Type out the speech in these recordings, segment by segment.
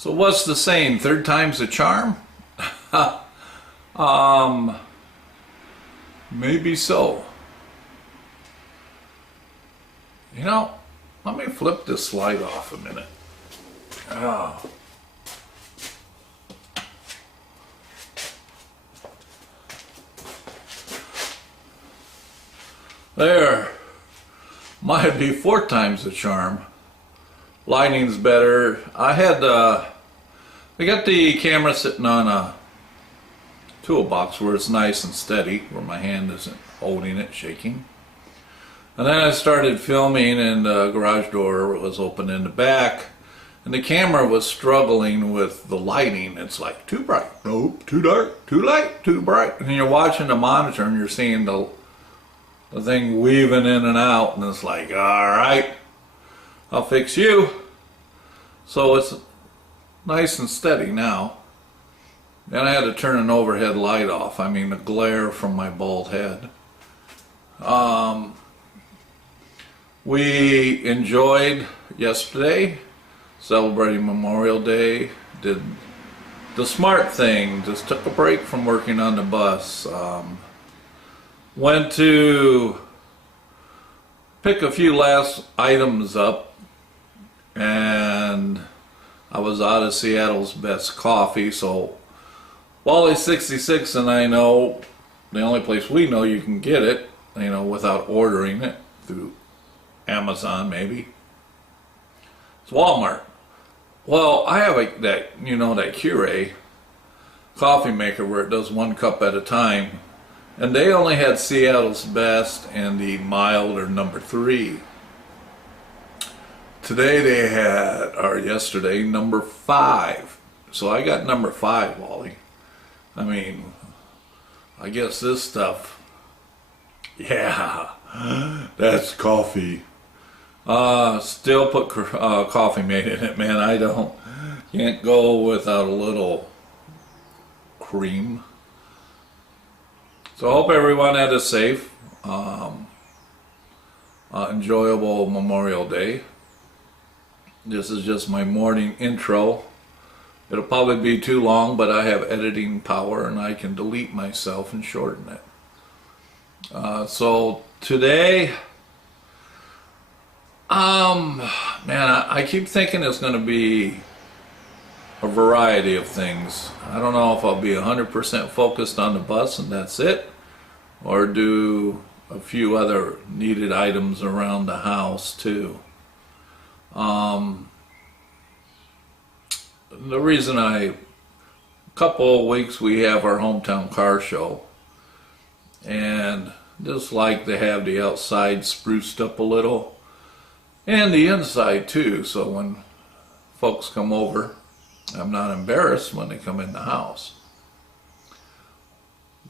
So what's the saying? Third time's the charm? um, Maybe so. You know, let me flip this slide off a minute. Oh. There. Might be 4 times the charm. Lighting's better. I got the camera sitting on a toolbox where it's nice and steady, where my hand isn't holding it, shaking. And then I started filming and the garage door was open in the back and the camera was struggling with the lighting. It's like too bright, nope, too dark, too light, too bright. And you're watching the monitor and you're seeing the thing weaving in and out, and it's like, alright, I'll fix you. So it's nice and steady now. Then I had to turn an overhead light off. I mean, the glare from my bald head. We enjoyed yesterday, celebrating Memorial Day. Did the smart thing, just took a break from working on the bus. Went to pick a few last items up, and I was out of Seattle's best coffee. So Wally 66 and I know the only place we know you can get it, you know, without ordering it through Amazon maybe, it's Walmart. Well, I have that Keurig coffee maker where it does 1 cup at a time. And they only had Seattle's best and the milder number 3. Today they had, or yesterday, number 5. So I got number 5, Wally. I mean, I guess this stuff, yeah, that's coffee. Still put Coffee Mate in it, man. Can't go without a little cream. So I hope everyone had a safe, enjoyable Memorial Day. This is just my morning intro. It'll probably be too long, but I have editing power and I can delete myself and shorten it. So today, man, I keep thinking it's going to be a variety of things. I don't know if I'll be 100% focused on the bus and that's it, or do a few other needed items around the house too. The reason a couple of weeks we have our hometown car show, and just like to have the outside spruced up a little and the inside too, so when folks come over I'm not embarrassed when they come in the house.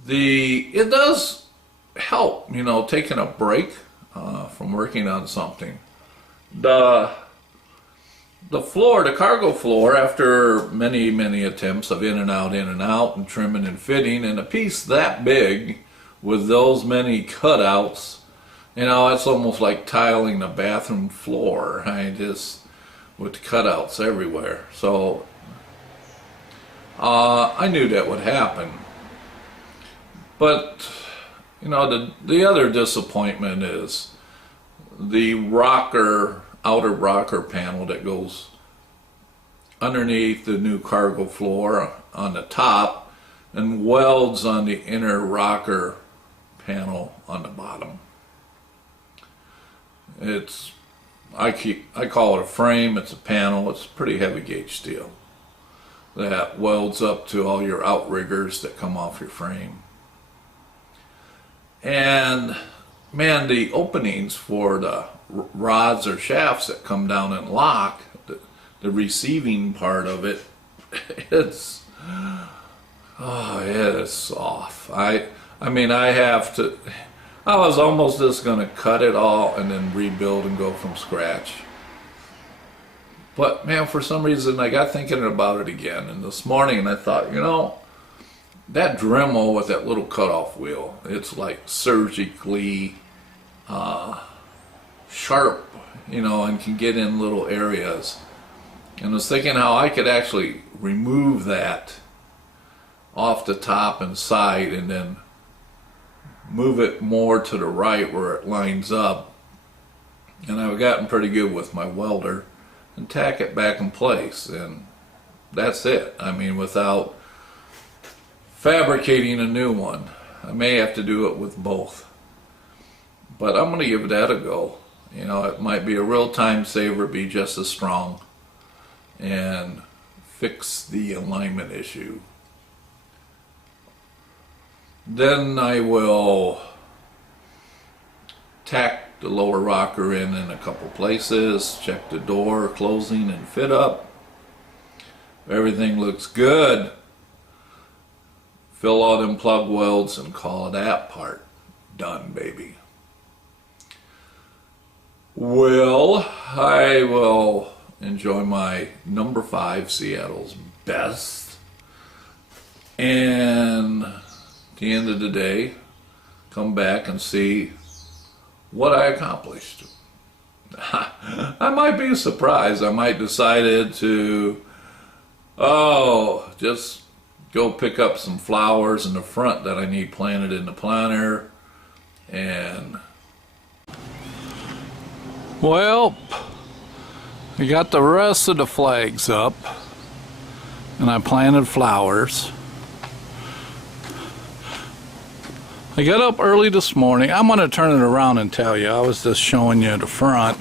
It does help, you know, taking a break from working on something. The floor, the cargo floor, after many attempts of in and out and trimming and fitting, and a piece that big with those many cutouts, you know, it's almost like tiling the bathroom floor. With cutouts everywhere. So I knew that would happen. But, you know, the other disappointment is the outer rocker panel that goes underneath the new cargo floor on the top and welds on the inner rocker panel on the bottom. I call it a frame. It's a panel. It's pretty heavy gauge steel that welds up to all your outriggers that come off your frame. And man, the openings for the rods or shafts that come down and lock, the receiving part of it, it's off. I was almost just going to cut it all and then rebuild and go from scratch. But man, for some reason I got thinking about it again, and this morning I thought, you know, that Dremel with that little cutoff wheel, it's like surgically sharp, you know, and can get in little areas. and was thinking how I could actually remove that off the top and side and then move it more to the right where it lines up. And I've gotten pretty good with my welder and tack it back in place, and that's it. I mean, without fabricating a new one. I may have to do it with both, but I'm going to give that a go. You know, it might be a real time saver, be just as strong, and fix the alignment issue. Then I will tack the lower rocker in a couple places, check the door closing and fit up. If everything looks good, fill all them plug welds and call that part done, baby. Well, I will enjoy my number 5 Seattle's Best, and at the end of the day come back and see what I accomplished. I might be surprised. I might decided to just go pick up some flowers in the front that I need planted in the planter. And well, I got the rest of the flags up and I planted flowers. I got up early this morning. I'm going to turn it around and tell you. I was just showing you the front,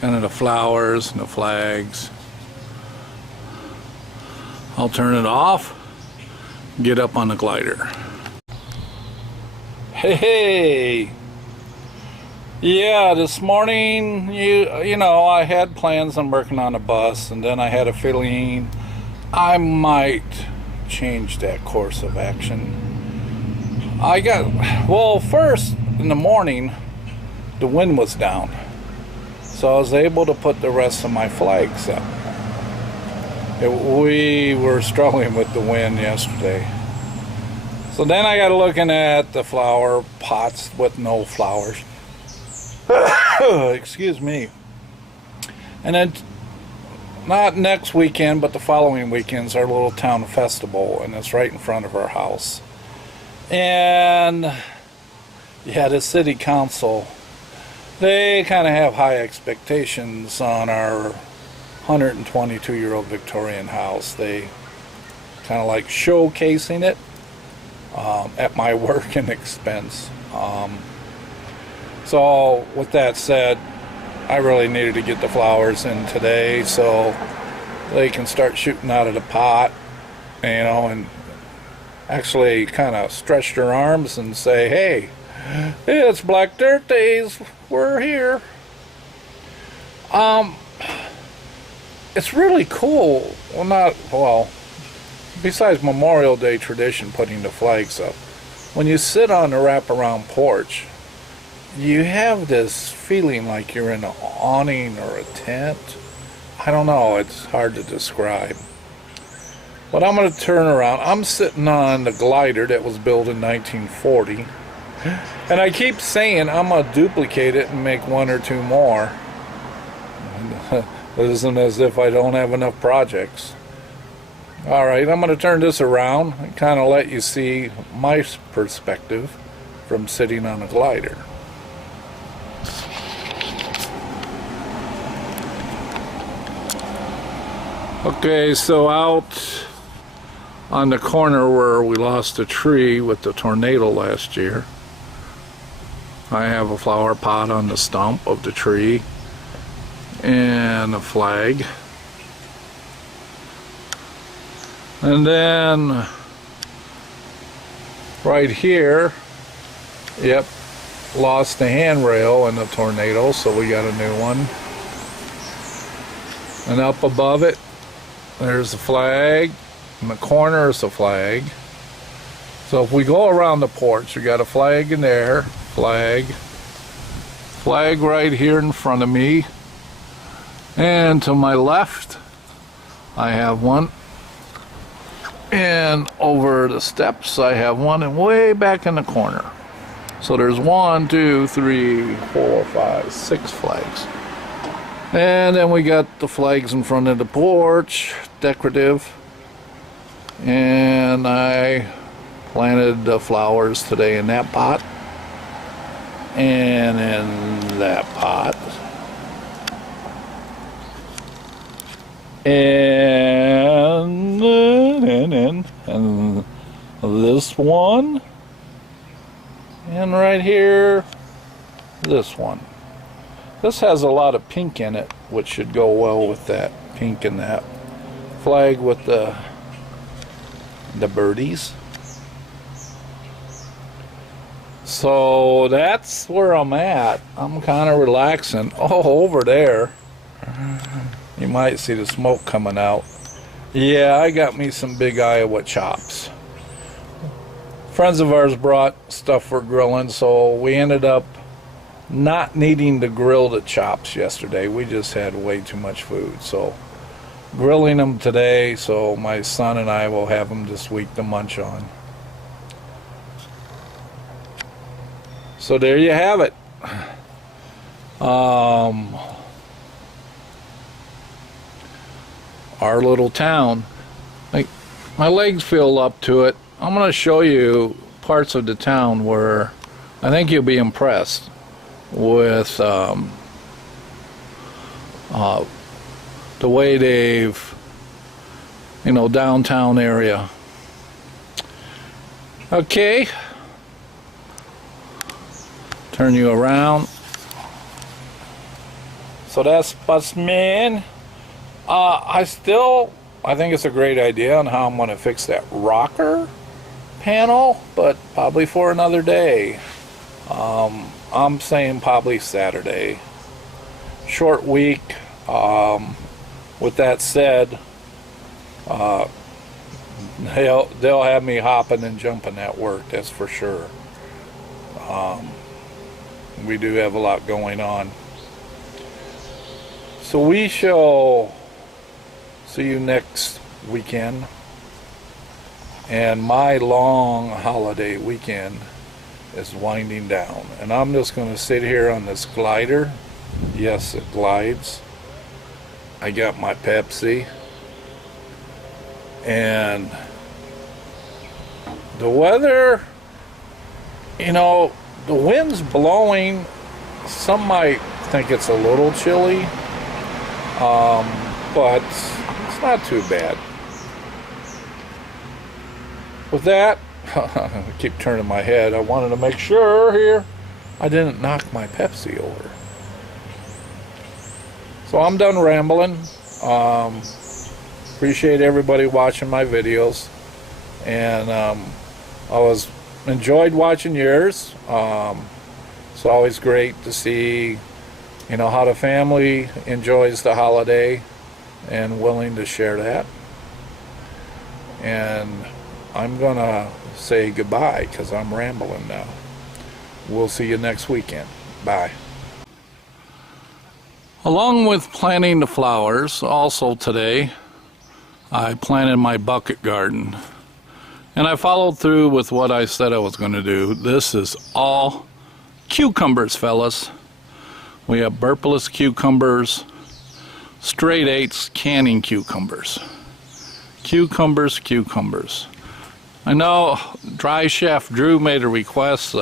kind of the flowers and the flags. I'll turn it off, get up on the glider. Hey, yeah, this morning, you know, I had plans on working on a bus, and then I had a feeling I might change that course of action. Well, first in the morning, the wind was down, so I was able to put the rest of my flags up. We were struggling with the wind yesterday. So then I got looking at the flower pots with no flowers. Excuse me. And then, not next weekend, but the following weekend's our little town festival, and it's right in front of our house. And yeah, the city council, they kind of have high expectations on our 122-year-old Victorian house. They kind of like showcasing it at my work and expense. So with that said, I really needed to get the flowers in today so they can start shooting out of the pot, you know, and actually kind of stretch their arms and say, hey, it's Black Dirt Days, we're here. It's really cool. Besides Memorial Day tradition, putting the flags up, when you sit on the wraparound porch, you have this feeling like you're in an awning or a tent. I don't know, it's hard to describe. But I'm going to turn around. I'm sitting on the glider that was built in 1940. And I keep saying I'm going to duplicate it and make 1 or 2 more. It isn't as if I don't have enough projects. Alright, I'm going to turn this around and kind of let you see my perspective from sitting on a glider. Okay, so out on the corner where we lost a tree with the tornado last year, I have a flower pot on the stump of the tree and a flag. And then right here, yep, lost the handrail in the tornado, so we got a new one. And up above it, there's a flag. In the corner is a flag. So if we go around the porch, you got a flag in there, flag right here in front of me. And to my left, I have one. And over the steps, I have one, and way back in the corner. So there's 1, 2, 3, 4, 5, 6 flags. And then we got the flags in front of the porch, decorative. And I planted the flowers today in that pot. And in that pot. And this one. And right here, this one. This has a lot of pink in it, which should go well with that pink and that flag with the birdies. So that's where I'm at. I'm kind of relaxing. Oh, over there, you might see the smoke coming out. Yeah, I got me some big Iowa chops. Friends of ours brought stuff for grilling, so we ended up not needing to grill the chops yesterday. We just had way too much food, so grilling them today, so my son and I will have them this week to munch on. So there you have it. Our little town. Like, my legs feel up to it. I'm going to show you parts of the town where I think you'll be impressed with the way they've, downtown area. Okay. Turn you around. So that's Busman. I think it's a great idea on how I'm going to fix that rocker panel, but probably for another day. I'm saying probably Saturday. Short week. With that said, they'll have me hopping and jumping at work, that's for sure. We do have a lot going on. So we shall see you next weekend. And my long holiday weekend is winding down. And I'm just going to sit here on this glider. Yes, it glides. I got my Pepsi. And the weather, the wind's blowing. Some might think it's a little chilly. But it's not too bad. With that, I keep turning my head. I wanted to make sure here I didn't knock my Pepsi over. So I'm done rambling. Appreciate everybody watching my videos. And enjoyed watching yours. It's always great to see, how the family enjoys the holiday and willing to share that. And I'm gonna say goodbye because I'm rambling now. We'll see you next weekend. Bye. Along with planting the flowers, also today I planted my bucket garden. And I followed through with what I said I was going to do. This is all cucumbers, fellas. We have Burpless cucumbers, straight eights canning cucumbers. Cucumbers. I know Dry Chef Drew made a request,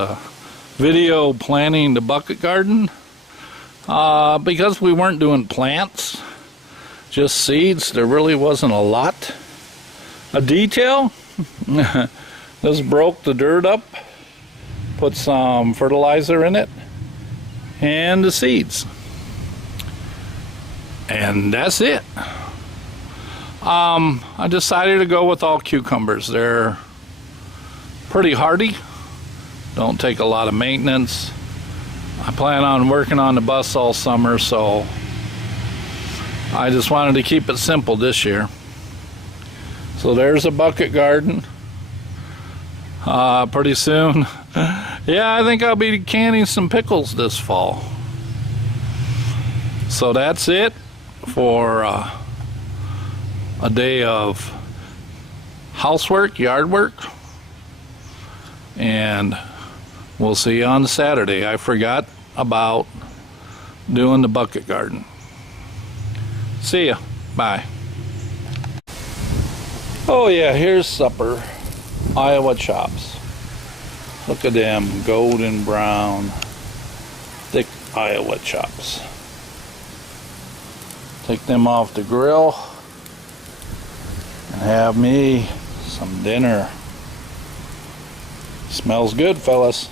video planting the bucket garden. Because we weren't doing plants, just seeds, there really wasn't a lot of detail. Just broke the dirt up, put some fertilizer in it, and the seeds. And that's it. I decided to go with all cucumbers. They're pretty hardy, don't take a lot of maintenance. I plan on working on the bus all summer, so I just wanted to keep it simple this year. So there's a bucket garden. Pretty soon, yeah, I think I'll be canning some pickles this fall. So that's it for a day of housework, yard work, and we'll see you on Saturday. I forgot about doing the bucket garden. See ya. Bye. Oh yeah, here's supper. Iowa chops. Look at them golden brown, thick Iowa chops. Take them off the grill and have me some dinner. Smells good, fellas.